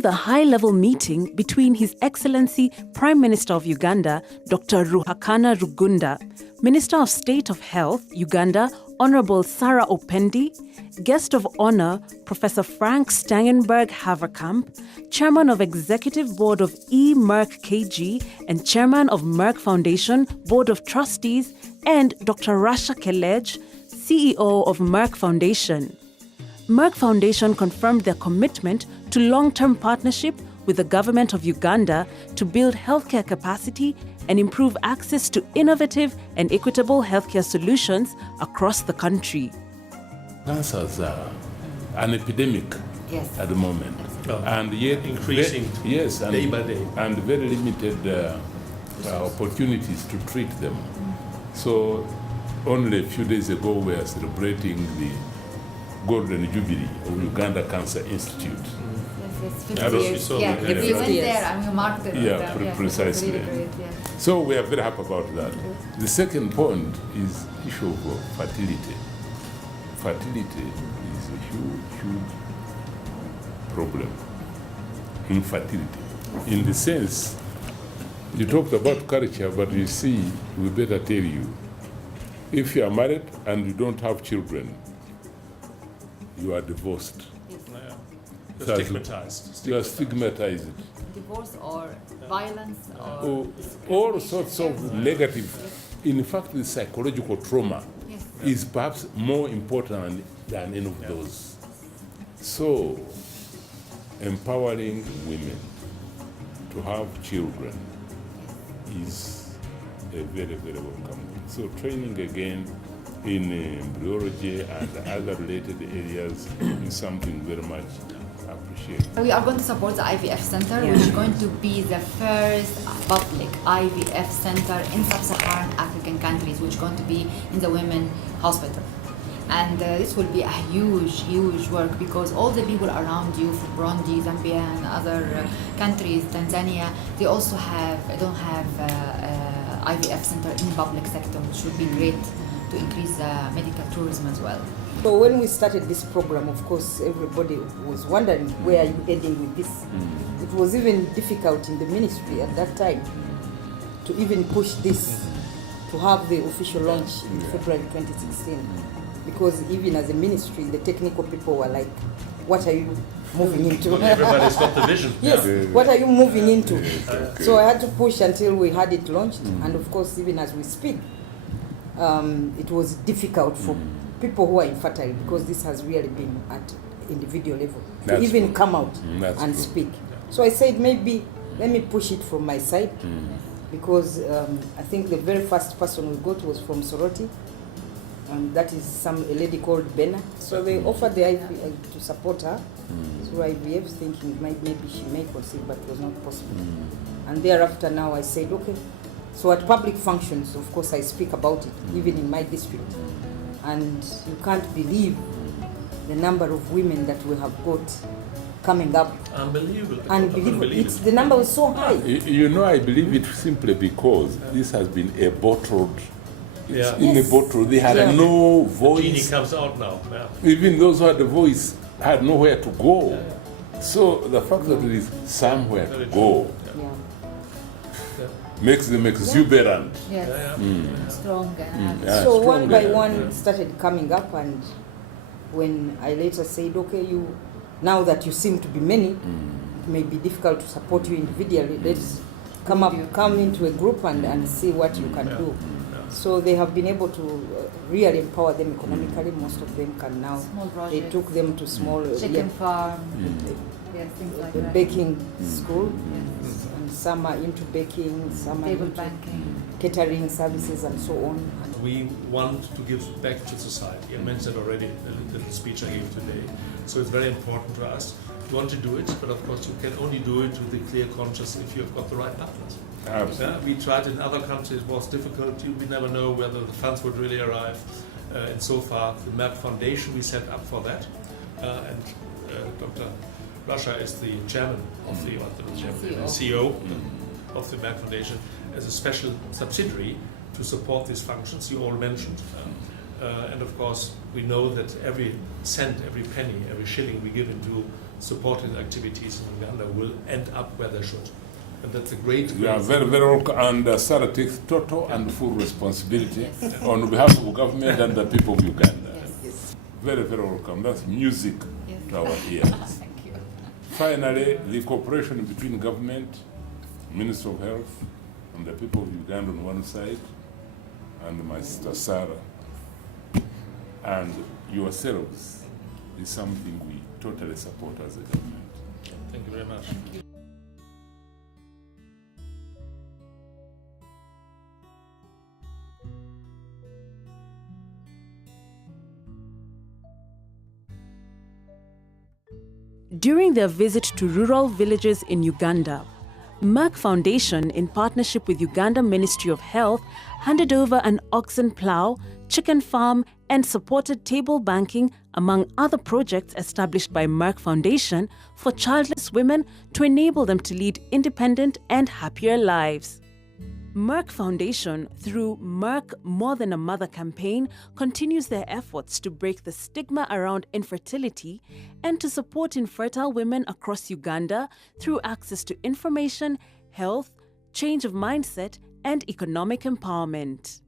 during the high-level meeting between His Excellency Prime Minister of Uganda, Dr. Ruhakana Rugunda, Minister of State of Health, Uganda, Honorable Sarah Opendi, Guest of Honor, Professor Frank Stangenberg-Haverkamp, Chairman of Executive Board of Merck KG and Chairman of Merck Foundation Board of Trustees, and Dr. Rasha Kelej, CEO of Merck Foundation. Merck Foundation confirmed their commitment to long-term partnership with the Government of Uganda to build healthcare capacity and improve access to innovative and equitable healthcare solutions across the country. Cancers are an epidemic at the moment, and yet increasing day by day, and very limited opportunities to treat them. So only a few days ago we are celebrating the Golden Jubilee of Uganda Cancer Institute. Yes, 50 years. We went there and we marked it. Precisely. Really great, So we are very happy about that. The second point is issue of fertility. Fertility is a huge problem. Infertility. In the sense, you talked about culture, but you see, we better tell you, if you are married and you don't have children, you are divorced. You're stigmatized. You are stigmatized. Divorce or violence or all sorts of negative. In fact, the psychological trauma is perhaps more important than any of those. So, empowering women to have children is a very, very welcome. So, training again in embryology and other related areas is something very much appreciated. We are going to support the IVF Center, which is going to be the first public IVF center in Sub-Saharan African countries, which is going to be in the women hospital. And this will be a huge work, because all the people around you from Burundi, Zambia, and other countries, Tanzania, they also don't have IVF center in public sector, which would be great to increase medical tourism as well. So when we started this program, of course, everybody was wondering, where are you heading with this? It was even difficult in the ministry at that time to even push this, to have the official launch in February 2016. Because even as a ministry, the technical people were like, what are you moving into? Well, everybody's got the vision. Yes, what are you moving into? So I had to push until we had it launched. And of course, even as we speak, it was difficult for people who are infertile, because this has really been at individual level to even come out and speak. So I said, maybe let me push it from my side, because I think the very first person we got was from Soroti, and that is a lady called Bena. So they offered the IVF to support her through IVF, thinking maybe she may conceive, but it was not possible. And thereafter now I said, okay, so at public functions, of course, I speak about it, even in my district. And you can't believe the number of women that we have got coming up. Unbelievable. The number was so high. You know, I believe it simply because this has been a bottled. In a bottle, they had no voice. The genie comes out now. Even those who had the voice had nowhere to go. So the fact that there is somewhere to go makes them exuberant. Strong. So one by one started coming up, and when I later said, okay, now that you seem to be many, it may be difficult to support you individually, let's come into a group and see what you can do. So they have been able to really empower them economically. Most of them can now. They took them to small chicken farm, things like that. Baking school, and some are into baking, some are into banking, catering services, and so on. We want to give back to society. I mentioned already in the little speech I gave today. So it's very important to us. We want to do it, but of course you can only do it with a clear conscience if you've got the right partners. Absolutely. We tried in other countries, it was difficult. We never know whether the funds would really arrive. And so far, the Merck Foundation, we set up for that. And Dr. Rasha is the chairman of the CEO of the Merck Foundation as a special subsidiary to support these functions you all mentioned. And of course, we know that every cent, every penny, every shilling we give into supported activities in Uganda will end up where they should. And that's a great... You are very, very welcome, and Sarah takes total and full responsibility on behalf of the government and the people of Uganda. Yes. Very, very welcome. That's music to our ears. Thank you. Finally, the cooperation between government, Minister of Health, and the people of Uganda on one side, and my sister Sarah, and yourselves, is something we totally support as a government. Thank you very much. During their visit to rural villages in Uganda, Merck Foundation, in partnership with Uganda Ministry of Health, handed over an oxen plow, chicken farm, and supported table banking, among other projects established by Merck Foundation for childless women to enable them to lead independent and happier lives. Merck Foundation, through Merck More Than a Mother campaign, continues their efforts to break the stigma around infertility and to support infertile women across Uganda through access to information, health, change of mindset, and economic empowerment.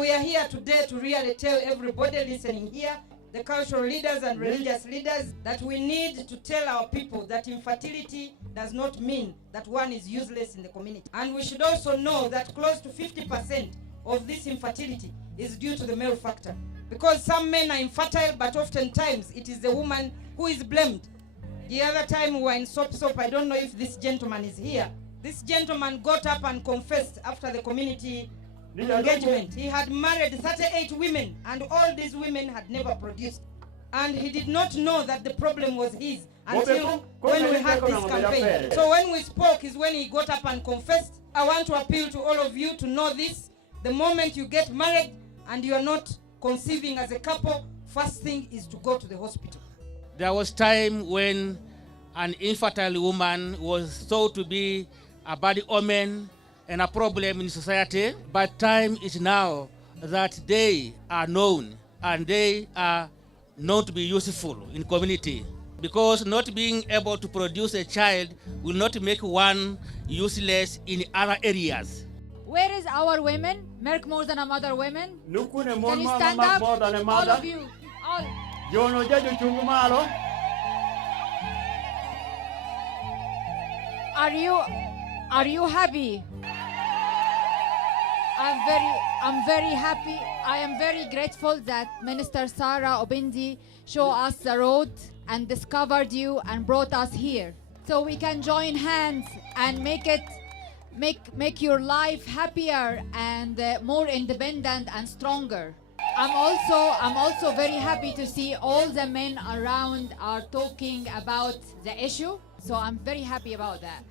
We are here today to really tell everybody listening here, the cultural leaders and religious leaders, that we need to tell our people that infertility does not mean that one is useless in the community. And we should also know that close to 50% of this infertility is due to the male factor. Because some men are infertile, but oftentimes it is the woman who is blamed. The other time we were in Sop, I don't know if this gentleman is here. This gentleman got up and confessed after the community engagement. He had married 38 women, and all these women had never produced. And he did not know that the problem was his until when we had this campaign. So when we spoke is when he got up and confessed. I want to appeal to all of you to know this. The moment you get married and you are not conceiving as a couple, first thing is to go to the hospital. There was time when an infertile woman was thought to be a bad omen and a problem in society, but time is now that they are known and they are known to be useful in community, because not being able to produce a child will not make one useless in other areas. Where is our women? Merck More Than a Mother women? Can you stand up? All of you. All. Are you happy? I'm very happy. I am very grateful that Minister Sarah Opendi showed us the road and discovered you and brought us here, so we can join hands and make your life happier and more independent and stronger. I'm also very happy to see all the men around are talking about the issue, so I'm very happy about that.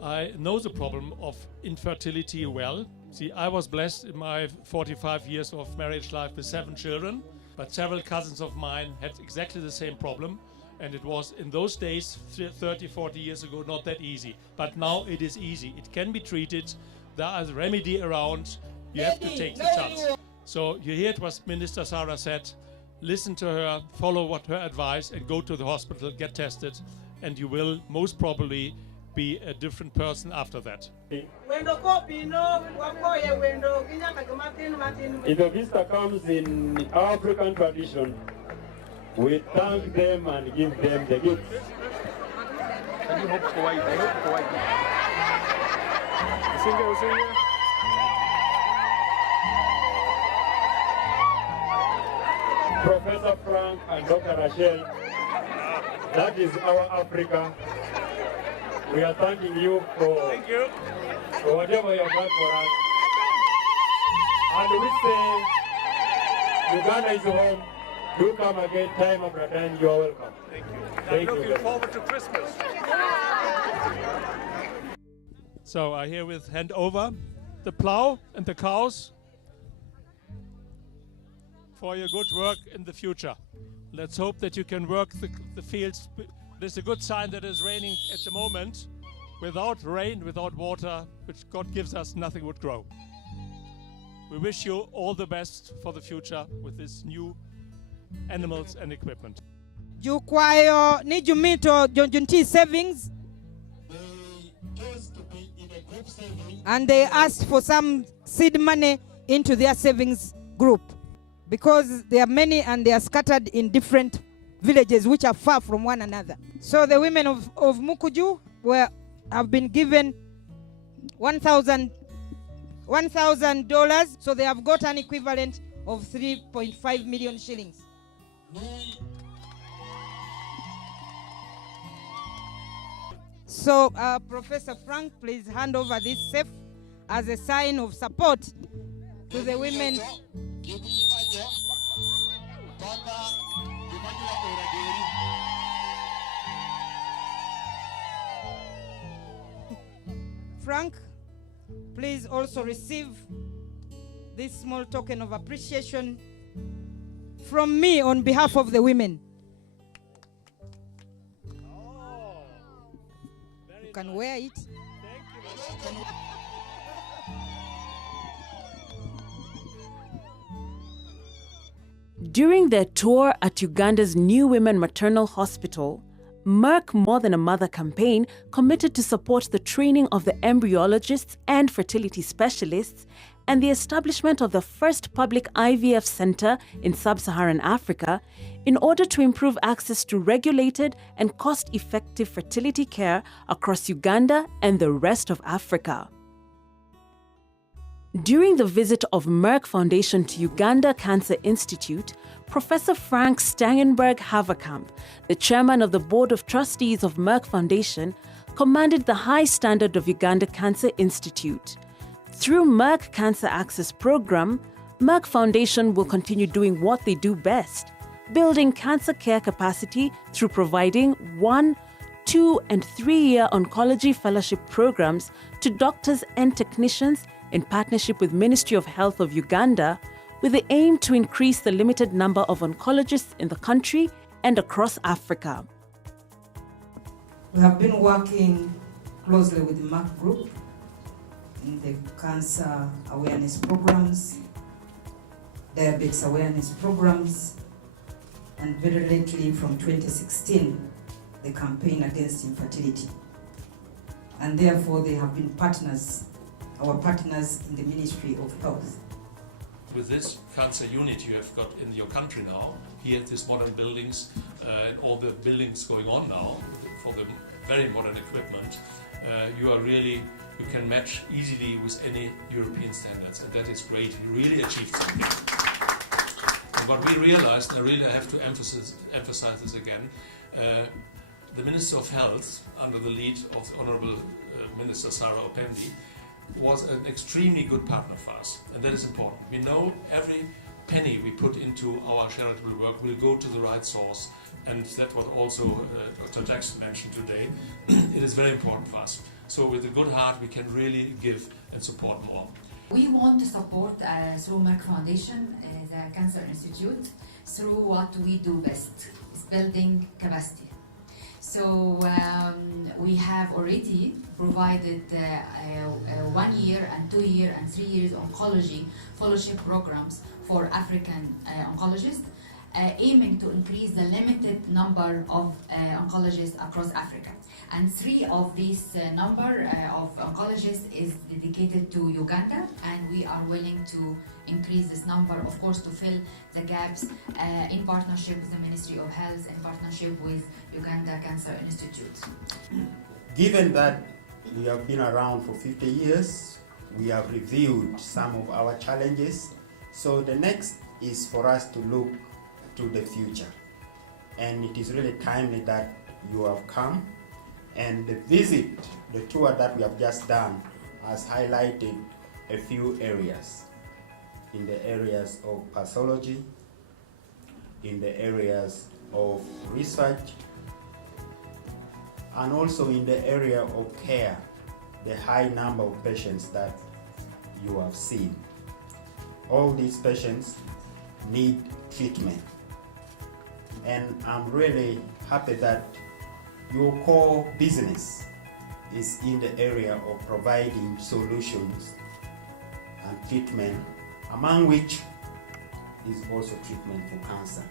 I know the problem of infertility well. See, I was blessed in my 45 years of marriage life with 7 children, but several cousins of mine had exactly the same problem, and it was in those days, 30, 40 years ago, not that easy. But now it is easy. It can be treated. There is a remedy around. You have to take the chance. So you heard what Minister Sarah said. Listen to her, follow what her advice, and go to the hospital, get tested, and you will most probably be a different person after that. If a visitor comes in African tradition, we thank them and give them the gifts. Professor Frank and Dr. Rachel, that is our Africa. We are thanking you for whatever you have done for us. And we say, Uganda is home. Do come again time after time. You are welcome. Thank you. Thank I'm you. looking forward to Christmas. So I herewith hand over the plow and the cows for your good work in the future. Let's hope that you can work the fields. There's a good sign that it's raining at the moment. Without rain, without water, which God gives us, nothing would grow. We wish you all the best for the future with this new animals and equipment. Jukwayo ni jumito jonjunti savings. And they asked for some seed money into their savings group because there are many and they are scattered in different villages which are far from one another. So the women of Mukuju have been given $1,000, so they have got an equivalent of 3.5 million shillings. So, Professor Frank, please hand over this safe as a sign of support to the women. Frank, please also receive this small token of appreciation from me on behalf of the women. You can wear it. During their tour at Uganda's New Women Maternal Hospital, Merck More Than a Mother campaign committed to support the training of the embryologists and fertility specialists and the establishment of the first public IVF center in Sub-Saharan Africa in order to improve access to regulated and cost-effective fertility care across Uganda and the rest of Africa. During the visit of Merck Foundation to Uganda Cancer Institute, Professor Frank Stangenberg-Haverkamp, the chairman of the Board of Trustees of Merck Foundation, commanded the high standard of Uganda Cancer Institute. Through Merck Cancer Access Program, Merck Foundation will continue doing what they do best, building cancer care capacity through providing 1-, 2- and 3-year oncology fellowship programs to doctors and technicians in partnership with Ministry of Health of Uganda, with the aim to increase the limited number of oncologists in the country and across Africa. We have been working closely with the Merck Group in the cancer awareness programs, diabetes awareness programs, and very lately from 2016, the campaign against infertility. And therefore they have been our partners in the Ministry of Health. With this cancer unit you have got in your country now, here at these modern buildings, and all the buildings going on now, for the very modern equipment, you can match easily with any European standards, and that is great. You really achieved something. And what we realized, and I really have to emphasize this again, the Minister of Health, under the lead of the Honorable Minister Sarah Opendi, was an extremely good partner for us, and that is important. We know every penny we put into our charitable work will go to the right source, and that's what also Dr. Jackson mentioned today. It is very important for us. So with a good heart we can really give and support more. We want to support through Merck Foundation, the Cancer Institute, through what we do best, is building capacity. So we have already provided 1 year and 2 year and 3 years oncology fellowship programs for African oncologists, aiming to increase the limited number of oncologists across Africa. And 3 of these number of oncologists is dedicated to Uganda, and we are willing to increase this number, of course, to fill the gaps in partnership with the Ministry of Health, in partnership with Uganda Cancer Institute. Given that we have been around for 50 years, we have reviewed some of our challenges. So the next is for us to look to the future. And it is really timely that you have come. And the visit, the tour that we have just done, has highlighted a few areas. In the areas of pathology, in the areas of research, and also in the area of care, the high number of patients that you have seen. All these patients need treatment. And I'm really happy that your core business is in the area of providing solutions and treatment, among which is also treatment for cancer.